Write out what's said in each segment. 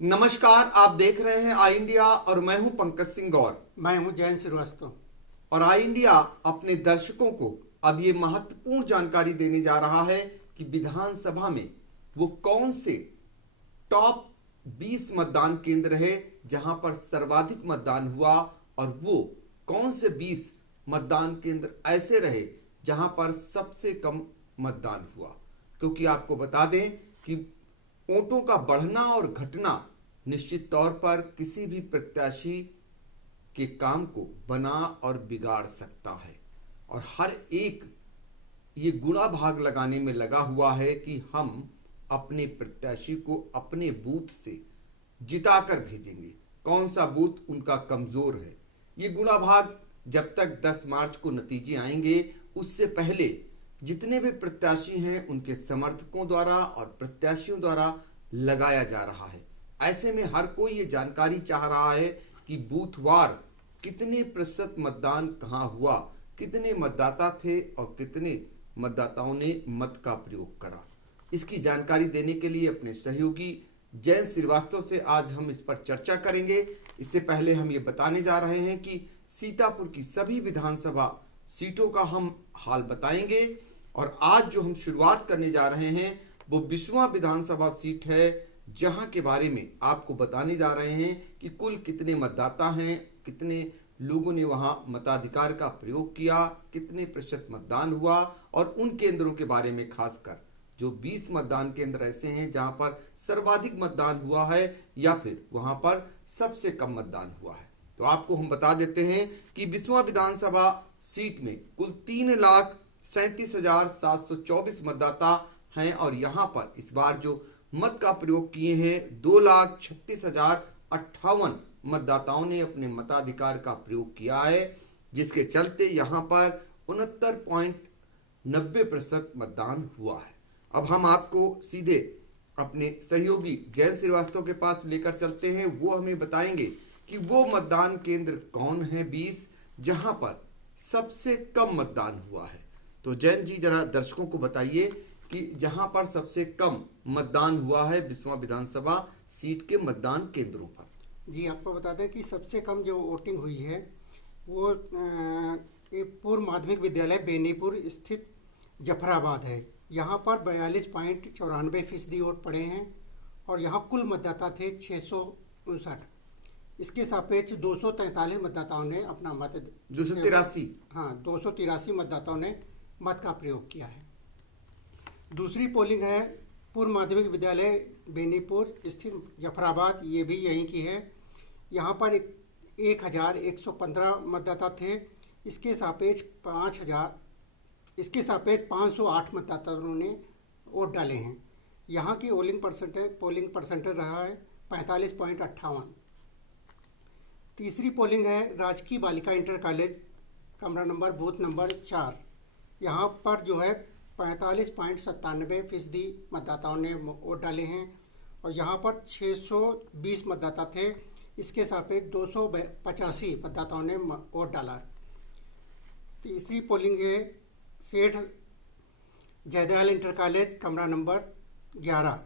नमस्कार, आप देख रहे हैं आई इंडिया और मैं हूं पंकज सिंह गौर। मैं हूं जैन श्रीवास्तव। और आई इंडिया अपने दर्शकों को अब ये महत्वपूर्ण जानकारी देने जा रहा है कि विधानसभा में वो कौन से टॉप 20 मतदान केंद्र है जहां पर सर्वाधिक मतदान हुआ और वो कौन से 20 मतदान केंद्र ऐसे रहे जहां पर सबसे कम मतदान हुआ। क्योंकि आपको बता दें कि वोटों का बढ़ना और घटना निश्चित तौर पर किसी भी प्रत्याशी के काम को बना और बिगाड़ सकता है और हर एक ये गुणा भाग लगाने में लगा हुआ है कि हम अपने प्रत्याशी को अपने बूथ से जिताकर भेजेंगे। कौन सा बूथ उनका कमजोर है, ये गुणा भाग जब तक 10 मार्च को नतीजे आएंगे उससे पहले जितने भी प्रत्याशी हैं उनके समर्थकों द्वारा और प्रत्याशियों द्वारा लगाया जा रहा है। ऐसे में हर कोई ये जानकारी चाह रहा है कि बूथवार कितने प्रतिशत मतदान कहां हुआ, कितने मतदाता थे और कितने मतदाताओं ने मत का प्रयोग करा। इसकी जानकारी देने के लिए अपने सहयोगी जैन श्रीवास्तव से आज हम इस पर चर्चा करेंगे। इससे पहले हम ये बताने जा रहे हैं कि सीतापुर की सभी विधानसभा सीटों का हम हाल बताएंगे और आज जो हम शुरुआत करने जा रहे हैं वो 20वां विधानसभा सीट है जहां के बारे में आपको बताने जा रहे हैं कि कुल कितने मतदाता हैं, कितने लोगों ने वहां मताधिकार का प्रयोग किया, कितने प्रतिशत मतदान हुआ और उन केंद्रों के बारे में खासकर जो 20 मतदान केंद्र ऐसे हैं जहां पर सर्वाधिक मतदान हुआ है या फिर वहां पर सबसे कम मतदान हुआ है। तो आपको हम बता देते हैं कि 20वां विधानसभा सीट में कुल 3,37,724 मतदाता हैं और यहां पर इस बार जो मत का प्रयोग किए हैं 2,36,058 मतदाताओं ने अपने मताधिकार का प्रयोग किया है, जिसके चलते यहां पर 69.90% मतदान हुआ है। अब हम आपको सीधे अपने सहयोगी जैन श्रीवास्तव के पास लेकर चलते हैं। वो हमें बताएंगे कि वो मतदान केंद्र कौन है 20 जहां पर सबसे कम मतदान हुआ है। तो जैन जी जरा दर्शकों को बताइए कि जहां पर सबसे कम मतदान हुआ है 20वां विधानसभा सीट के मतदान केंद्रों पर। जी, आपको बता दें कि सबसे कम जो वोटिंग हुई है वो पूर्व माध्यमिक विद्यालय बेनीपुर स्थित जफराबाद है। यहाँ पर 42.94% वोट पड़े हैं और यहाँ कुल मतदाता थे 659। इसके सापेक्ष 243 मतदाताओं ने अपना मत 283 मतदाताओं ने मत का प्रयोग किया है। दूसरी पोलिंग है पूर्व माध्यमिक विद्यालय बेनीपुर स्थित जफराबाद, ये भी यहीं की है। यहाँ पर 1,115 मतदाता थे। इसके सापेक्ष 508 मतदाताओं ने वोट डाले हैं। यहाँ की पोलिंग परसेंटेज रहा है 45.58। तीसरी पोलिंग है राजकीय बालिका इंटर कॉलेज कमरा नंबर बूथ नंबर 4। यहाँ पर जो है 45.97% मतदाताओं ने वोट डाले हैं और यहाँ पर 620 मतदाता थे। इसके सापेक्ष 285 मतदाताओं ने वोट डाला। तीसरी पोलिंग है सेठ जयदयाल इंटर कॉलेज कमरा नंबर 11।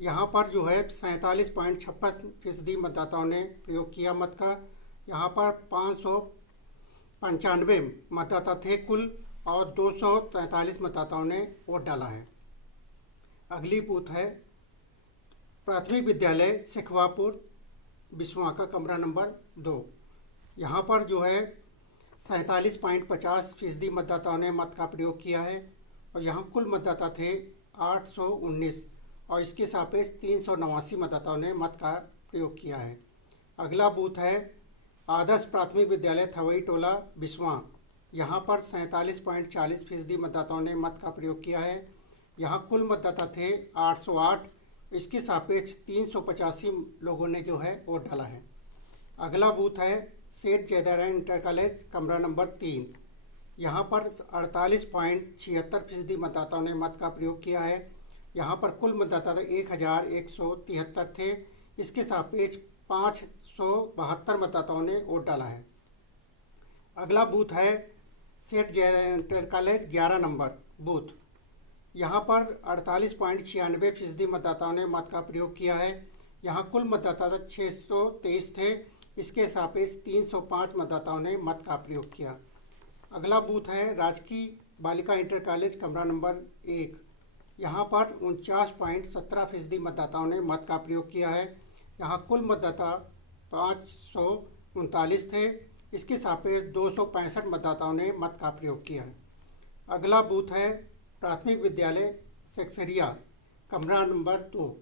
यहाँ पर जो है 47.56% मतदाताओं ने प्रयोग किया मत का। यहाँ पर 595 मतदाता थे कुल और 243 मतदाताओं ने वोट डाला है। अगली बूथ है प्राथमिक विद्यालय सिखवापुर बिस्वा का कमरा नंबर 2। यहाँ पर जो है 47.50% मतदाताओं ने मत का प्रयोग किया है और यहाँ कुल मतदाता थे 819 और इसके सापेक्ष 389 मतदाताओं ने मत का प्रयोग किया है। अगला बूथ है आदर्श प्राथमिक विद्यालय थवई टोला बिस्वा। यहाँ पर 47.40% मतदाताओं ने मत का प्रयोग किया है। यहाँ कुल मतदाता थे 808, इसके सापेक्ष 385 लोगों ने जो है वोट डाला है। अगला बूथ है सेठ जयदयाल इंटर कॉलेज कमरा नंबर 3। यहाँ पर 48.76% मतदाताओं ने मत का प्रयोग किया है। यहाँ पर कुल मतदाता 1,173 थे। इसके सापेक्ष 572 मतदाताओं ने वोट डाला है। अगला बूथ है Seth Jaidayal inter college 11 number booth. यहाँ पर 48.96% मतदाताओं ने मत का प्रयोग किया है। यहाँ कुल मतदाता 623 थे, इसके सापेक्ष 305 मतदाताओं ने मत का प्रयोग किया। अगला बूथ है राजकीय बालिका इंटर कॉलेज कमरा नंबर 1। यहाँ पर 49.17% मतदाताओं ने मत का प्रयोग किया है। यहाँ कुल मतदाता 539 थे, इसके सापेक्ष 265 मतदाताओं ने मत का प्रयोग किया है। अगला बूथ है प्राथमिक विद्यालय सेक्सरिया कमरा नंबर 2।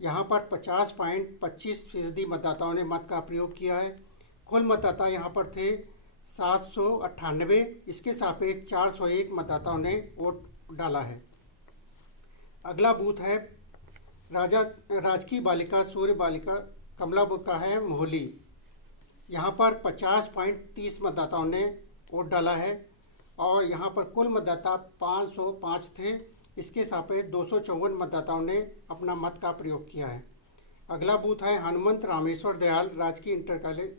यहाँ पर 50.25% मतदाताओं ने मत का प्रयोग किया है। कुल मतदाता यहाँ पर थे 798, इसके सापेक्ष 401 मतदाताओं ने वोट डाला है। अगला बूथ है राजकीय बालिका सूर्य बालिका कमला बुक का है मोहली। यहाँ पर 50.30 मतदाताओं ने वोट डाला है और यहाँ पर कुल मतदाता 505 थे, इसके सापेक्ष 254 मतदाताओं ने अपना मत का प्रयोग किया है। अगला बूथ है हनुमंत रामेश्वर दयाल राजकीय इंटर कॉलेज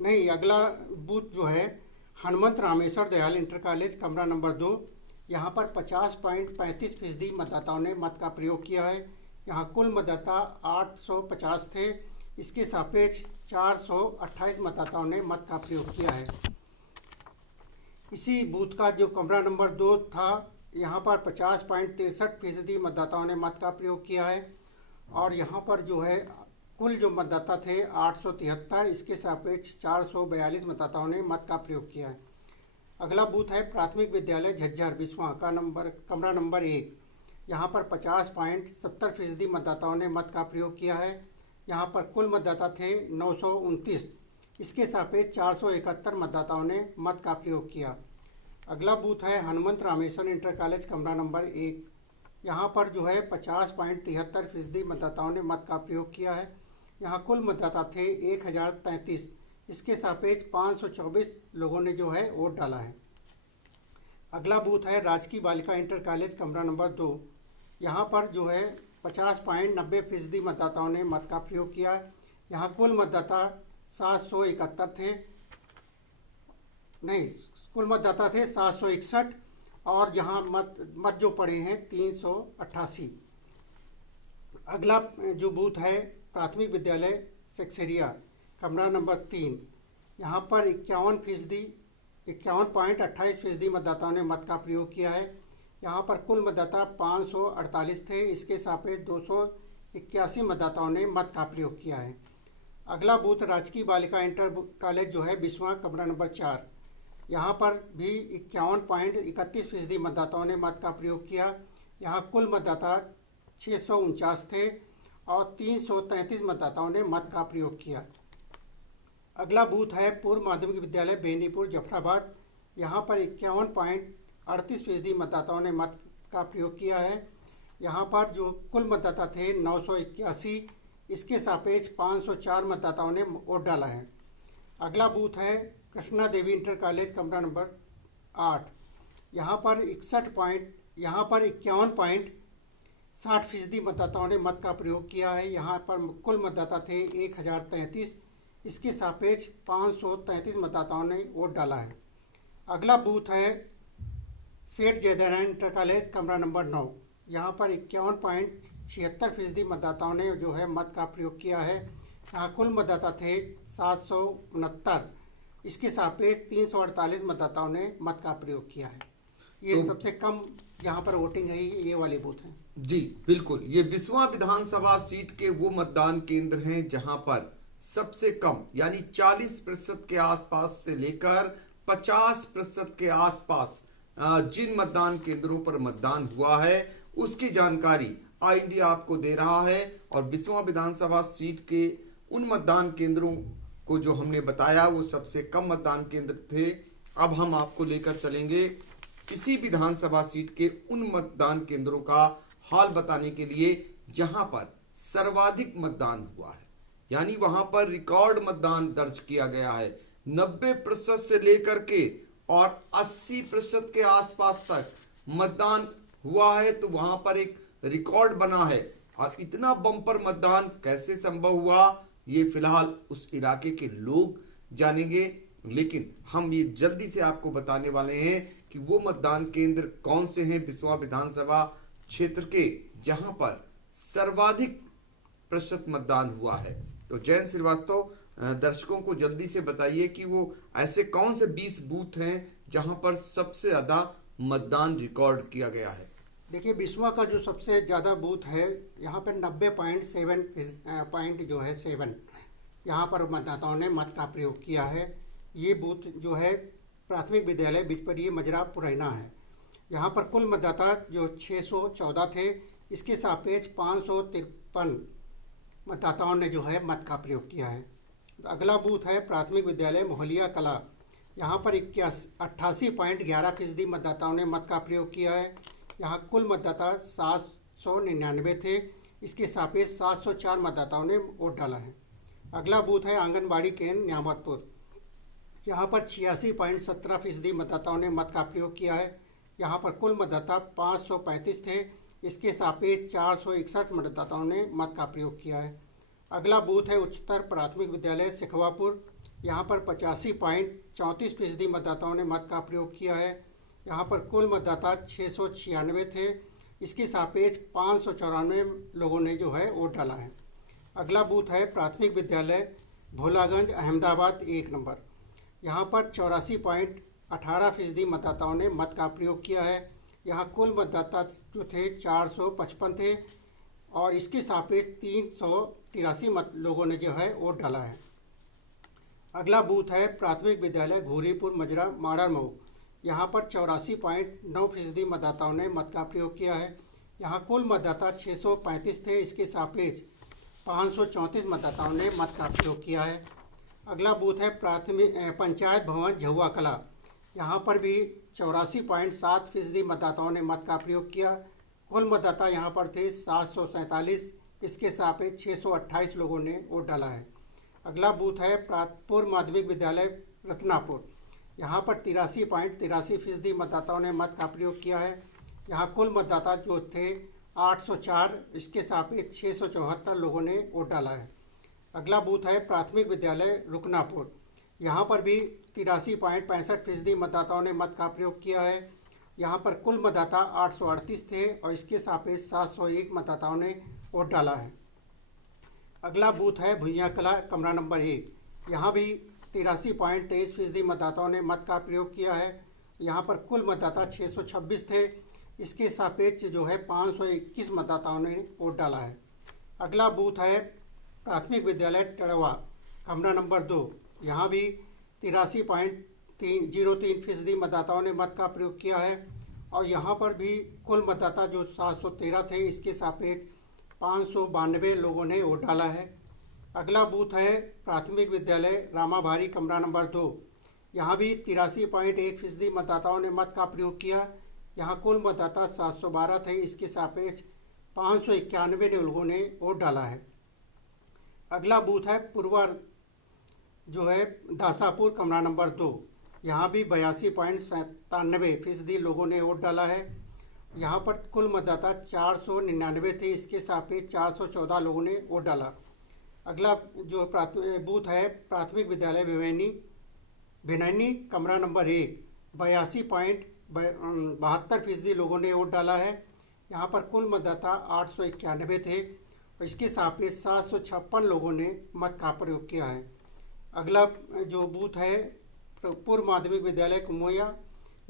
नहीं, अगला बूथ जो है हनुमंत रामेश्वर दयाल इंटर कॉलेज कमरा नंबर 2। यहाँ पर 50.35% मतदाताओं ने मत का प्रयोग किया है। यहाँ कुल मतदाता 850 थे, इसके सापेक्ष 428 मतदाताओं ने मत का प्रयोग किया है। इसी बूथ का जो कमरा नंबर 2 था, यहाँ पर 50.63% मतदाताओं ने मत का प्रयोग किया है और यहाँ पर जो है कुल जो मतदाता थे 873, इसके सापेक्ष 442 मतदाताओं ने मत का प्रयोग किया है। अगला बूथ है प्राथमिक विद्यालय झज्जर बिस्वा का कमरा नंबर 1। यहाँ पर 50.70% मतदाताओं ने मत का प्रयोग किया है। यहाँ पर कुल मतदाता थे 929, इसके सापेक्ष 471 मतदाताओं ने मत का प्रयोग किया। अगला बूथ है हनुमंत रामेश्वर इंटर कॉलेज कमरा नंबर 1। यहाँ पर जो है 50.73% मतदाताओं ने मत का प्रयोग किया है। यहाँ कुल मतदाता थे 1033, इसके सापेक्ष 524 लोगों ने जो है वोट डाला है। अगला बूथ है राजकीय बालिका इंटर कॉलेज कमरा नंबर 2। यहाँ पर जो है 50.90% मतदाताओं ने मत का प्रयोग किया। यहाँ कुल मतदाता 771 थे, नहीं कुल मतदाता थे 761 और यहाँ मत जो पड़े हैं 388। अगला जो बूथ है प्राथमिक विद्यालय सेक्सरिया कमरा नंबर 3। यहाँ पर 51.28% मतदाताओं ने मत का प्रयोग किया है। यहाँ पर कुल मतदाता 548 थे, इसके सापेक्ष 281 मतदाताओं ने मत का प्रयोग किया है। अगला बूथ राजकीय बालिका इंटर कॉलेज जो है बिस्वा कमरा नंबर 4। यहाँ पर भी 51.31% मतदाताओं ने मत का प्रयोग किया। यहाँ कुल मतदाता 649 थे और 333 मतदाताओं ने मत का प्रयोग किया। अगला बूथ है पूर्व माध्यमिक विद्यालय बेनीपुर जफराबाद। यहाँ पर 51.38% मतदाताओं ने मत का प्रयोग किया है। यहाँ पर जो कुल मतदाता थे 981, इसके सापेक्ष 504 मतदाताओं ने वोट डाला है। अगला बूथ है कृष्णा देवी इंटर कॉलेज कमरा नंबर 8। यहाँ पर 51.60% मतदाताओं ने मत का प्रयोग किया है। यहाँ पर कुल मतदाता थे 1033, इसके सापेक्ष 533 मतदाताओं ने वोट डाला है। अगला बूथ है सेठ जयनारायण इंटर कॉलेज कमरा नंबर 9। यहाँ पर 51.76% मतदाताओं ने जो है मत का प्रयोग किया है। यहाँ कुल मतदाता थे 769, इसके सापेक्ष 348 मतदाताओं ने मत का प्रयोग किया है। ये सबसे कम यहाँ पर वोटिंग है, ये वाले बूथ हैं। जी बिल्कुल, ये बिस्वा विधानसभा सीट के वो मतदान केंद्र हैं जहां पर सबसे कम यानी 40% के आसपास से लेकर 50% के आसपास जिन मतदान केंद्रों पर मतदान हुआ है उसकी जानकारी आई इंडिया आपको दे रहा है। और बिस्वा विधानसभा सीट के उन मतदान केंद्रों को जो हमने बताया वो सबसे कम मतदान केंद्र थे। अब हम आपको लेकर चलेंगे इसी विधानसभा सीट के उन मतदान केंद्रों का हाल बताने के लिए जहां पर सर्वाधिक मतदान हुआ है, यानी वहां पर रिकॉर्ड मतदान दर्ज किया गया है। 90% से लेकर के और 80% के आसपास तक मतदान हुआ है, तो वहां पर एक रिकॉर्ड बना है। और इतना बम्पर मतदान कैसे संभव हुआ ये फिलहाल उस इलाके के लोग जानेंगे, लेकिन हम ये जल्दी से आपको बताने वाले हैं कि वो मतदान केंद्र कौन से हैं बिस्वा विधानसभा क्षेत्र के जहां पर सर्वाधिक प्रतिशत मतदान हुआ है। तो जयंत श्रीवास्तव, दर्शकों को जल्दी से बताइए कि वो ऐसे कौन से 20 बूथ हैं जहां पर सबसे ज्यादा मतदान रिकॉर्ड किया गया है। देखिए, बिस्वा का जो सबसे ज़्यादा बूथ है, यहाँ पर 90.7 पॉइंट जो है 7 यहाँ पर मतदाताओं ने मत का प्रयोग किया है। ये बूथ जो है प्राथमिक विद्यालय बिचपरिया मजरा पुरैना है। यहाँ पर कुल मतदाता जो 614 थे, इसके सापेक्ष 553 मतदाताओं ने जो है मत का प्रयोग किया है। अगला बूथ है प्राथमिक विद्यालय मोहलिया कला। यहाँ पर 88.11% मतदाताओं ने मत का प्रयोग किया है। यहाँ कुल मतदाता 799 थे, इसके सापेक्ष 704 मतदाताओं ने वोट डाला है। अगला बूथ है आंगनबाड़ी केंद्र न्यामतपुर। यहाँ पर 86.17% मतदाताओं ने मत का प्रयोग किया है। यहाँ पर कुल मतदाता 535 थे, इसके सापेक्ष 461 मतदाताओं ने मत का प्रयोग किया है। अगला बूथ है उच्चतर प्राथमिक विद्यालय सिखवापुर। यहाँ पर 85.34% मतदाताओं ने मत का प्रयोग किया है। यहाँ पर कुल मतदाता 696 थे, इसके सापेक्ष 594 लोगों ने जो है वोट डाला है। अगला बूथ है प्राथमिक विद्यालय भोलागंज अहमदाबाद 1 नंबर। यहाँ पर 84.18% मतदाताओं ने मत का प्रयोग किया है। यहाँ कुल मतदाता जो थे 455 थे और इसके सापेक्ष 383 लोगों ने जो है वोट डाला है। अगला बूथ है प्राथमिक विद्यालय घोरीपुर मजरा माड़रमऊ। यहाँ पर 84.9% मतदाताओं ने मत का प्रयोग किया है। यहाँ कुल मतदाता 635 थे, इसके सापेक्ष 534 मतदाताओं ने मत का प्रयोग किया है। अगला बूथ है प्राथमिक पंचायत भवन झुआ कला। यहाँ पर भी 84.7% मतदाताओं ने मत का प्रयोग किया। कुल मतदाता यहाँ पर थे 747, इसके सापेक्ष 628 लोगों ने वोट डाला है। अगला बूथ है पूर्व माध्यमिक विद्यालय रत्नापुर। यहाँ पर 83.83% मतदाताओं ने मत का प्रयोग किया है। यहाँ कुल मतदाता जो थे 804, इसके सापेक्ष 674 लोगों ने वोट डाला है। अगला बूथ है प्राथमिक विद्यालय रुकनापुर। यहाँ पर भी 83.65% मतदाताओं ने मत का प्रयोग किया है। यहाँ पर कुल मतदाता 838 थे और इसके सापेक्ष 701 मतदाताओं ने वोट डाला है। अगला बूथ है भुइयाँ कला कमरा नंबर 1। यहाँ भी 83.23% मतदाताओं ने मत का प्रयोग किया है। यहाँ पर कुल मतदाता 626 थे, इसके सापेक्ष जो है 521 मतदाताओं ने वोट डाला है। अगला बूथ है प्राथमिक विद्यालय टड़वा कमरा नंबर 2। यहाँ भी 83.03% मतदाताओं ने मत का प्रयोग किया है और यहाँ पर भी कुल मतदाता जो 713 थे, इसके सापेक्ष 592 लोगों ने वोट डाला है। अगला बूथ है प्राथमिक विद्यालय रामाभारी कमरा नंबर 2। यहाँ भी 83.1% मतदाताओं ने मत का प्रयोग किया। यहाँ कुल मतदाता 712 थे, इसके सापेक्ष 591 लोगों ने वोट डाला है। अगला बूथ है पूर्वा जो है दासापुर कमरा नंबर 2। यहाँ भी 82.97% लोगों ने वोट डाला है। यहाँ पर कुल मतदाता 499 थे, इसके सापेक्ष 414 लोगों ने वोट डाला। अगला जो बूथ है प्राथमिक विद्यालय भिनैनी कमरा नंबर 1। 82.72% लोगों ने वोट डाला है। यहाँ पर कुल मतदाता 891 थे और इसके सापेक्ष 756 लोगों ने मत का प्रयोग किया है। अगला जो बूथ है पूर्व माध्यमिक विद्यालय कुमोया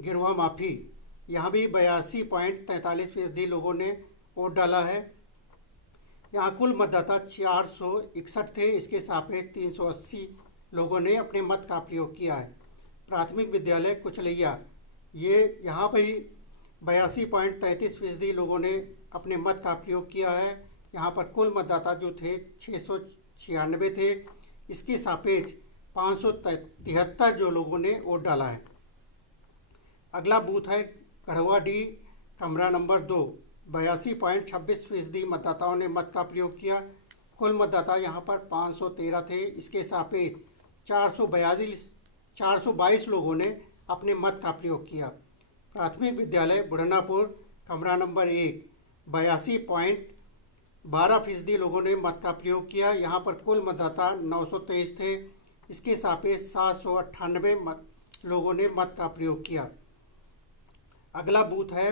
गिरवा माफी। यहाँ भी 82.43% लोगों ने वोट डाला है। यहाँ कुल मतदाता 461 थे, इसके सापेक्ष 380 लोगों ने अपने मत का प्रयोग किया है। प्राथमिक विद्यालय कुचलैया यहाँ पर ही 82.33% लोगों ने अपने मत का प्रयोग किया है। यहाँ पर कुल मतदाता जो थे 696 थे, इसके सापेक्ष 573 जो लोगों ने वोट डाला है। अगला बूथ है कढ़वा डी कमरा नंबर 2। 82.26% मतदाताओं ने मत का प्रयोग किया। कुल मतदाता यहाँ पर 513 थे, इसके सापेक्ष 422 लोगों ने अपने मत का प्रयोग किया। प्राथमिक विद्यालय बुढ़नापुर कमरा नंबर 1। 82.12% लोगों ने मत का प्रयोग किया। यहाँ पर कुल मतदाता 923 थे, इसके सापेक्ष 798 लोगों ने मत का प्रयोग किया। अगला बूथ है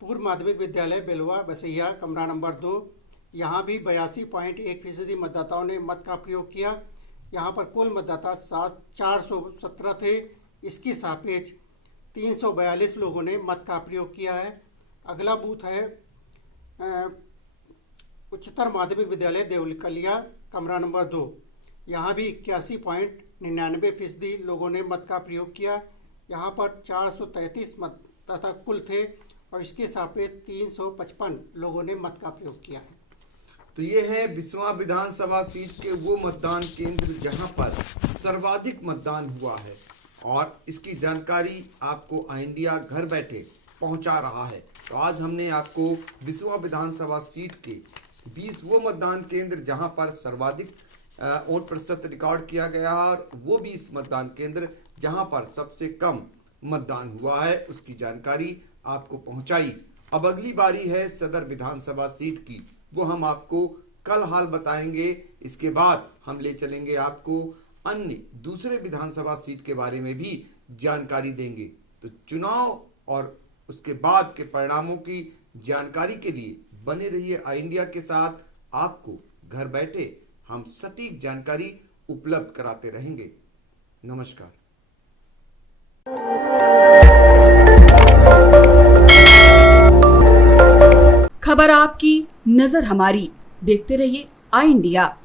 पूर्व माध्यमिक विद्यालय बेलवा बसैया कमरा नंबर 2। यहाँ भी 82.1% मतदाताओं ने मत का प्रयोग किया। यहाँ पर कुल मतदाता 417 थे। इसके सापेक्ष 342 लोगों ने मत का प्रयोग किया है। अगला बूथ है उच्चतर माध्यमिक विद्यालय देवलकलिया, कमरा नंबर 2। यहाँ भी 81.99% लोगों ने मत का प्रयोग किया। यहाँ पर 433 मतदाता कुल थे और इसके सापेक्ष 355 लोगों ने मत का प्रयोग किया है। तो ये है बिस्वा विधानसभा सीट के वो मतदान केंद्र जहां पर सर्वाधिक मतदान हुआ है और इसकी जानकारी आपको आई इंडिया घर बैठे पहुंचा रहा है। तो आज हमने आपको बिस्वा विधानसभा सीट के 20 वो मतदान केंद्र जहां पर सर्वाधिक वोट प्रतिशत रिकॉर्ड किया गया है और वो 20 मतदान केंद्र जहां पर सबसे कम मतदान हुआ है उसकी जानकारी आपको पहुंचाई। अब अगली बारी है सदर विधानसभा सीट की, वो हम आपको कल हाल बताएंगे। इसके बाद हम ले चलेंगे आपको अन्य दूसरे विधानसभा सीट के बारे में भी जानकारी देंगे। तो चुनाव और उसके बाद के परिणामों की जानकारी के लिए बने रहिए आई इंडिया के साथ। आपको घर बैठे हम सटीक जानकारी उपलब्ध कराते रहेंगे। नमस्कार। खबर आपकी, नजर हमारी। देखते रहिए आई इंडिया।